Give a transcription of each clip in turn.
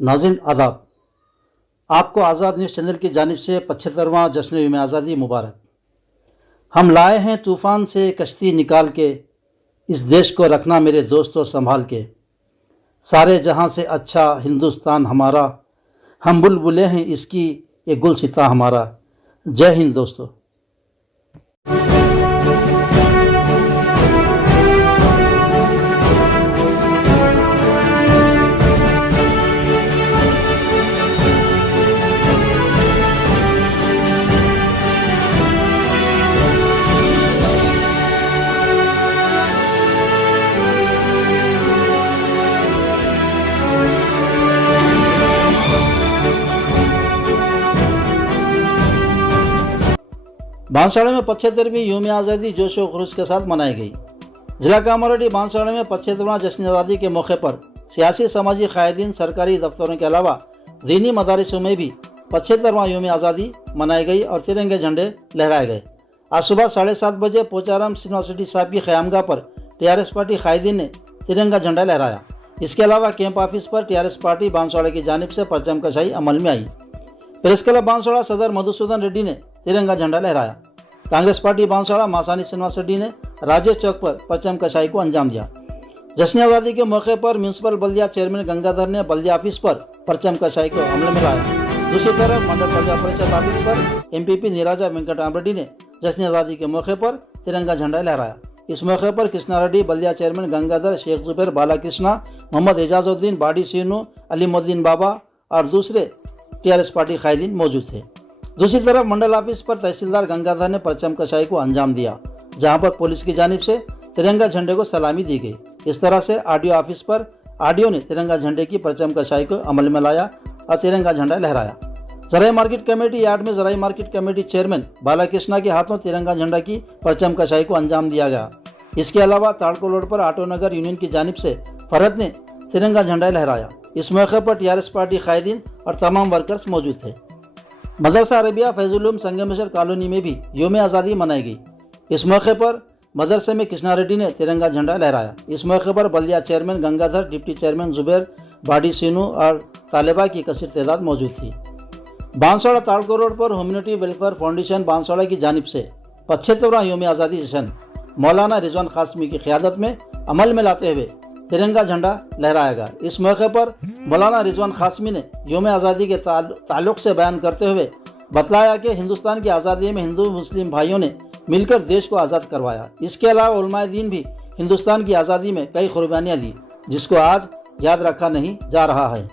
नाज़रीन आदाब, आपको आज़ाद न्यूज़ चैनल की जानिब से 75वां जश्न यौम आज़ादी मुबारक। हम लाए हैं तूफ़ान से कश्ती निकाल के, इस देश को रखना मेरे दोस्तों संभाल के। सारे जहां से अच्छा हिंदुस्तान हमारा, हम बुलबुले हैं इसकी ये गुलसिता हमारा। जय हिंद दोस्तों। बांसवाड़ा में 75वीं यौम आज़ादी जोश व खरूज के साथ मनाई गई। जिला कामारेड्डी बांसवाड़ा में 75वां जश्न आज़ादी के मौके पर सियासी समाजी कायदीन सरकारी दफ्तरों के अलावा दीनी मदारिसों में भी 75वां यौम आज़ादी मनाई गई और तिरंगे झंडे लहराए गए। आज सुबह 7:30 बजे पोचाराम यूनिवर्सिटी साहब की क़यामगाह पर टीआरएस पार्टी कायदीन ने तिरंगा झंडा लहराया। इसके अलावा कैंप ऑफिस पर टीआरएस पार्टी बांसवाड़ा की जानिब से परचम कशाई अमल में आई। प्रेस क्लब बांसवाड़ा सदर मधुसूदन रेड्डी ने तिरंगा झंडा लहराया। कांग्रेस पार्टी बांसवाड़ा मासानी श्रीनिवास रेड्डी ने राजेश चौक पर परचम कशाई को अंजाम दिया। जश्न आज़ादी के मौके पर म्यूनसिपल बल्दिया चेयरमैन गंगाधर ने बल्दिया ऑफिस पर परचम कशाई को अमल में लाया। दूसरी तरफ मंडल प्रजा परिषद ऑफिस पर एमपीपी नीराजा वेंकटराम रेड्डी ने जश्न आज़ादी के मौके पर तिरंगा झंडा लहराया। इस मौके पर कृष्णा रेड्डी, बल्दिया चेयरमैन गंगाधर, शेख जुबैर, बालाकृष्णा, मोहम्मद एजाजुद्दीन, बाडी सीनू, अलीमुद्दीन बाबा और दूसरे टीआरएस पार्टी कायदीन मौजूद थे। दूसरी तरफ मंडल ऑफिस पर तहसीलदार गंगाधर ने परचम कशाई को अंजाम दिया, जहां पर पुलिस की जानिब से तिरंगा झंडे को सलामी दी गई। इस तरह से आरडीओ ऑफिस पर आरडीओ ने तिरंगा झंडे की परचम कशाई को अमल में लाया और तिरंगा झंडा लहराया। जराई मार्केट कमेटी यार्ड में जराई मार्केट कमेटी चेयरमैन बालाकृष्णा के हाथों तिरंगा झंडा की परचम कशाई को अंजाम दिया गया। इसके अलावा ताड़को रोड पर ऑटो नगर यूनियन की जानिब से फरहत ने तिरंगा झंडा लहराया। इस मौके पर टीआरएस पार्टी कायदीन और तमाम वर्कर्स मौजूद थे। मदरसा अरबिया फैजुल संगमेश्वर कॉलोनी में भी यौम आज़ादी मनाई गई। इस मौके पर मदरसे में कृष्णा रेड्डी ने तिरंगा झंडा लहराया। इस मौके पर बल्दिया chairman Gangadhar, deputy chairman Zubair, बाडी सीनू और तालिबा की कसीर तादाद मौजूद थी। बांसवाड़ा ताड़को रोड पर ह्यूमैनिटी वेलफेयर फाउंडेशन बांसवाड़ा की जानिब से 75वां यौम आज़ादी जश्न मौलाना रिजवान कासमी की क़यादत में अमल में लाते हुए तिरंगा झंडा लहराया गया। इस मौके पर मौलाना रिजवान कासमी ने यौम आज़ादी के ताल्लुक़ से बयान करते हुए बतलाया कि हिंदुस्तान की आज़ादी में हिंदू मुस्लिम भाइयों ने मिलकर देश को आज़ाद करवाया। इसके अलावा उलमाए दीन भी हिंदुस्तान की आज़ादी में कई कुर्बानियाँ दी, जिसको आज याद रखा नहीं जा रहा है।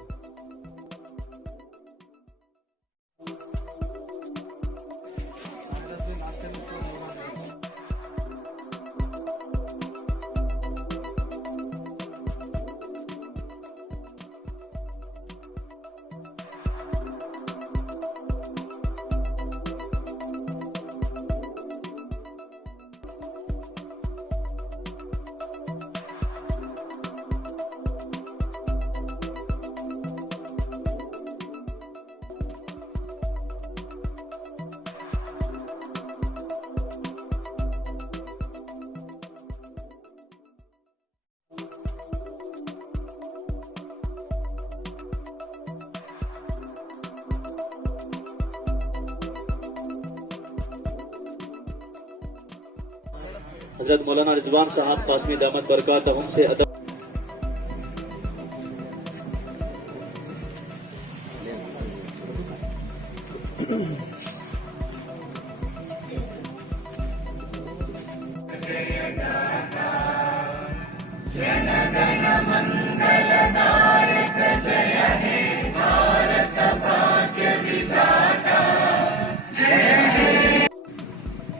हजरत मौलाना रिजवान साहब कासमी दामत बरकातहुम से अदब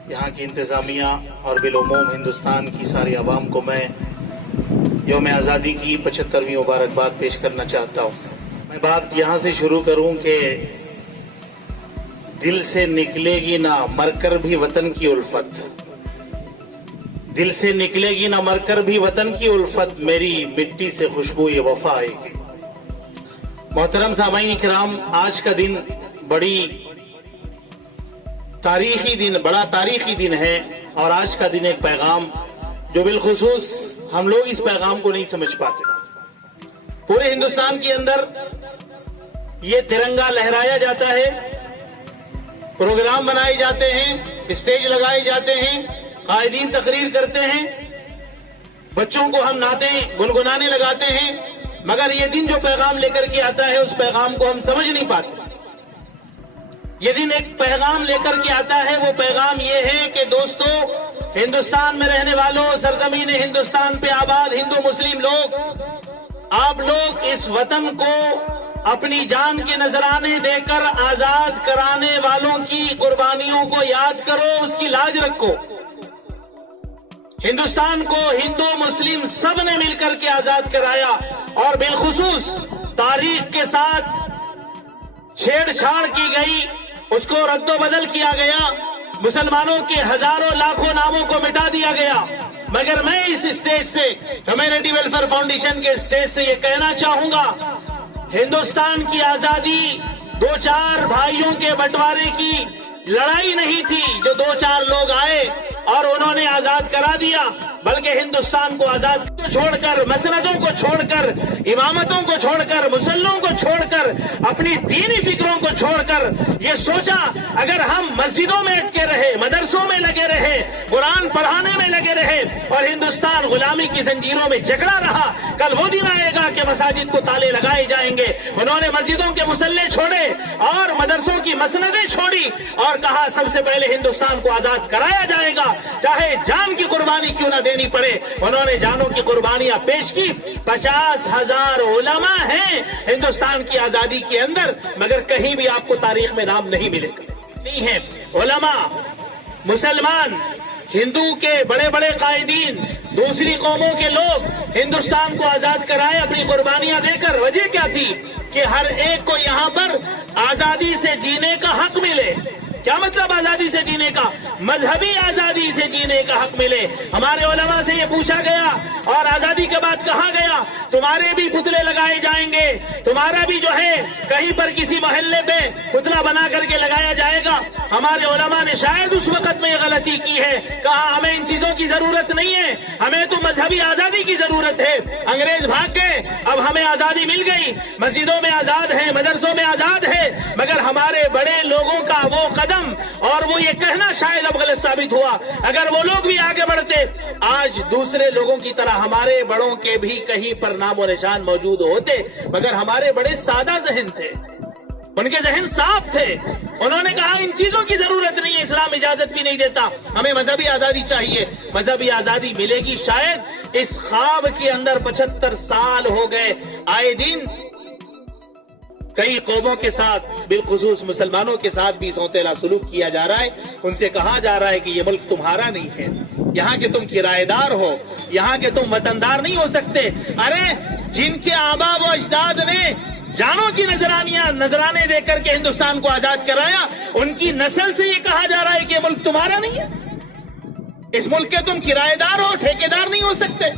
यहाँ की इंतज़ामिया और बिलुमूम हिंदुस्तान की सारी आवाम को मैं यौम आज़ादी की 75वीं मुबारकबाद पेश करना चाहता हूँ। मैं बात यहाँ से शुरू करूँ कि दिल से निकलेगी ना मरकर भी वतन की उल्फत, दिल से निकलेगी ना मरकर भी वतन की उल्फत, मेरी मिट्टी से खुशबू ये वफा आएगी। मोहतरम सामाईन इकराम, आज का दिन बड़ा तारीखी दिन है और आज का दिन एक पैगाम जो बिलखुसूस हम लोग इस पैगाम को नहीं समझ पाते। पूरे हिंदुस्तान के अंदर ये तिरंगा लहराया जाता है, प्रोग्राम बनाए जाते हैं, स्टेज लगाए जाते हैं, कायदीन तकरीर करते हैं, बच्चों को हम नातें गुनगुनाने लगाते हैं, मगर ये दिन जो पैगाम लेकर के आता है उस पैगाम को हम समझ नहीं पाते। ये दिन एक पैगाम लेकर के आता है, वो पैगाम ये है कि दोस्तों, हिंदुस्तान में रहने वालों, सरजमीन हिंदुस्तान पे आबाद हिंदू मुस्लिम लोग, आप लोग इस वतन को अपनी जान के नजराने देकर आजाद कराने वालों की कुर्बानियों को याद करो, उसकी लाज रखो। हिंदुस्तान को हिंदू मुस्लिम सब ने मिलकर के आजाद कराया और बिलखुसूस तारीख के साथ छेड़छाड़ की गई, उसको रद्दोबदल किया गया, मुसलमानों के हजारों लाखों नामों को मिटा दिया गया। मगर मैं इस स्टेज से, ह्यूमैनिटी वेलफेयर फाउंडेशन के स्टेज से ये कहना चाहूंगा, हिंदुस्तान की आजादी दो चार भाइयों के बंटवारे की लड़ाई नहीं थी जो दो चार लोग आए और उन्होंने आजाद करा दिया, बल्कि हिंदुस्तान को आजाद छोड़कर, मसनदों को छोड़कर, इमामतों को छोड़कर, मुसल्लों को छोड़कर, अपनी दीनी फिक्रों को छोड़कर ये सोचा अगर हम मस्जिदों में अटके रहे, मदरसों में लगे रहे, कुरान पढ़ाने में लगे रहे और हिंदुस्तान गुलामी की जंजीरों में जकड़ा रहा, कल वो दिन आएगा कि मसाजिद को ताले लगाए जाएंगे। उन्होंने मस्जिदों के मुसल्ले छोड़े और मदरसों की मसनदें छोड़ी और कहा सबसे पहले हिंदुस्तान को आजाद कराया जाएगा, चाहे जान की कुर्बानी क्यों न देनी पड़े। उन्होंने जानों की कुर्बानियां पेश की। 50,000 उलमा हैं हिंदुस्तान की आजादी के अंदर, मगर कहीं भी आपको तारीख में नाम नहीं मिलेगा। नहीं है उलमा, मुसलमान, हिंदू के बड़े बड़े कायदीन, दूसरी कौमों के लोग हिंदुस्तान को आजाद कराए अपनी कुर्बानियां देकर। वजह क्या थी कि हर एक को यहाँ पर आजादी से जीने का हक मिले। क्या मतलब आजादी से जीने का? मजहबी आजादी से जीने का हक मिले। हमारे उलमा से ये पूछा गया और आजादी के बाद कहा गया तुम्हारे भी पुतले लगाए जाएंगे, तुम्हारा भी जो है कहीं पर किसी मोहल्ले पे पुतला बना करके लगाया जाएगा। हमारे उलमा ने शायद उस वक्त में ये गलती की है, कहा हमें इन चीजों की जरूरत नहीं है, हमें तो मजहबी आजादी की जरूरत है। अंग्रेज भाग गए, अब हमें आजादी मिल गई, मस्जिदों में आजाद है, मदरसों में आजाद है, मगर हमारे बड़े लोगों का वो कदम और वो ये कहना शायद अब गलत साबित हुआ। अगर वो लोग भी आगे बढ़ते, आज दूसरे लोगों की तरह हमारे बड़ों के भी कहीं पर नामो निशान मौजूद होते, मगर हमारे बड़े सादा जहन थे, उनके जहन साफ थे। उन्होंने कहा इन चीजों की जरूरत नहीं है, इस्लाम इजाजत भी नहीं देता, हमें मजहबी आजादी चाहिए। मजहबी आजादी मिलेगी शायद। इस ख्वाब के अंदर 75 साल हो गए। आए दिन कई कौमों के साथ, बिलखुसूस मुसलमानों के साथ भी सौतेला सुलूक किया जा रहा है। उनसे कहा जा रहा है कि ये मुल्क तुम्हारा नहीं है, यहाँ के तुम किराएदार हो, यहाँ के तुम वतनदार नहीं हो सकते। अरे जिनके आबा व अजदाद ने जानों की नजराने देकर के हिंदुस्तान को आजाद कराया, उनकी नस्ल से ये कहा जा रहा है कि ये मुल्क तुम्हारा नहीं है, इस मुल्क के तुम किराएदार हो, ठेकेदार नहीं हो सकते।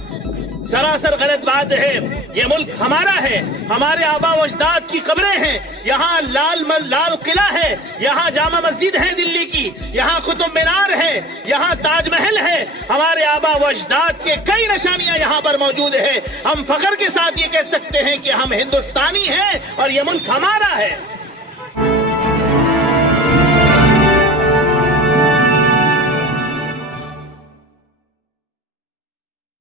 सरासर गलत बात है। ये मुल्क हमारा है, हमारे आबा व अजदाद की कब्रें हैं, यहाँ लाल किला है, यहाँ जामा मस्जिद है दिल्ली की, यहाँ कुतुब मीनार है, यहाँ ताजमहल है, हमारे आबा व अजदाद के कई निशानियां यहाँ पर मौजूद है। हम फख्र के साथ ये कह सकते हैं कि हम हिंदुस्तानी हैं और ये मुल्क हमारा है।